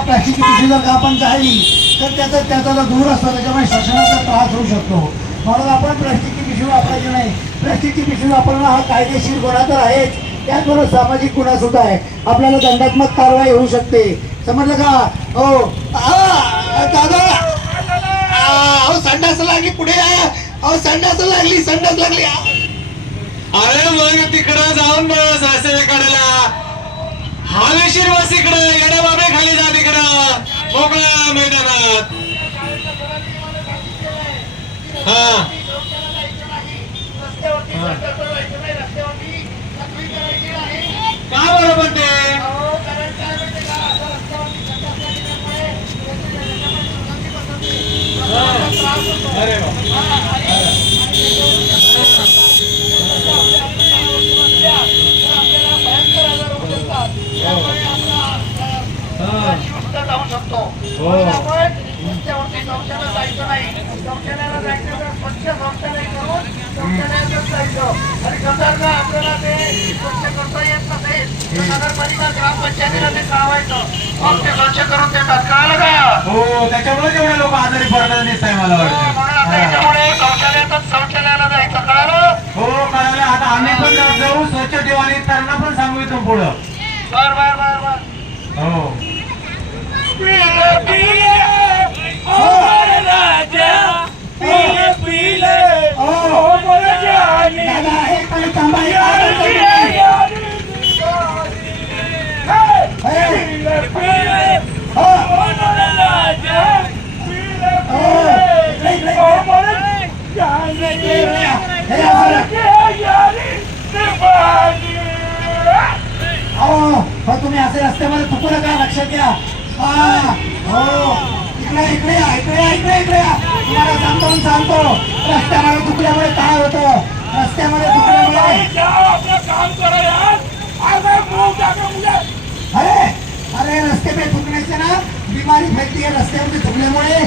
का प्लास्टिकची पिशवी जर का आपण जाळली तर त्याचा जो धूर असतो त्याच्यामुळे श्वसनाचा त्रास होऊ शकतो. म्हणून आपण प्लास्टिकची पिशवी वापरायची नाही. प्लास्टिकची पिशवी वापरणं हा कायदेशीर गुन्हा तर आहेच, त्याचबरोबर सामाजिक गुन्हा सुद्धा आहे. आपल्याला दंडात्मक कारवाई होऊ शकते. समजलं का? हो दादा, अहो संडास लागली, पुढे अहो संडास लागली, संडास लागली. अरे मग तिकडं जाऊन बस रस्त्याच्या कडेला, हवेशीर बस इकडं, येड्या बाबे खाली जा तिकडं मोकळ्या मैदानात. हा का बरोबर ते अरे जाऊ शकतो. त्यामुळे रस्त्यावरती शौचालय जायचं नाही. शौचालयाला जायचं तर स्वच्छ शौचालय करून शौचालयातच जायचं. आणि समजा आपल्याला ते स्वच्छ करता येत नसेल तर नगरपालिका ग्रामपंचायतीला ते कळवायचं, मग ते स्वच्छ करून देतात. कळलं का? हो, त्याच्यामुळे एवढे लोक आजारी पडतात दिसताय मला वाटतं. म्हणून त्याच्यामुळे शौचालयातच शौचालयाला जायचं. कळलं? हो कळलं. आता आम्ही पण जाऊ, स्वच्छ ठेवा आणि त्यांना पण सांगू इथून पुढं. बर बर बर बर. हो तुम्ही असे रस्त्यामध्ये थुकू नका, लक्षात घ्या. हो इकडे इकडे या, इकडे या, इकडे इकडे या. तुम्हाला सांगतो रस्त्यामध्ये थुकल्यामुळे काय होतं. रस्त्यामध्ये थुकल्यामुळे अरे रस्ते पे थुकने से ना बीमारी फैलती है. रस्त्यावरती थुकल्यामुळे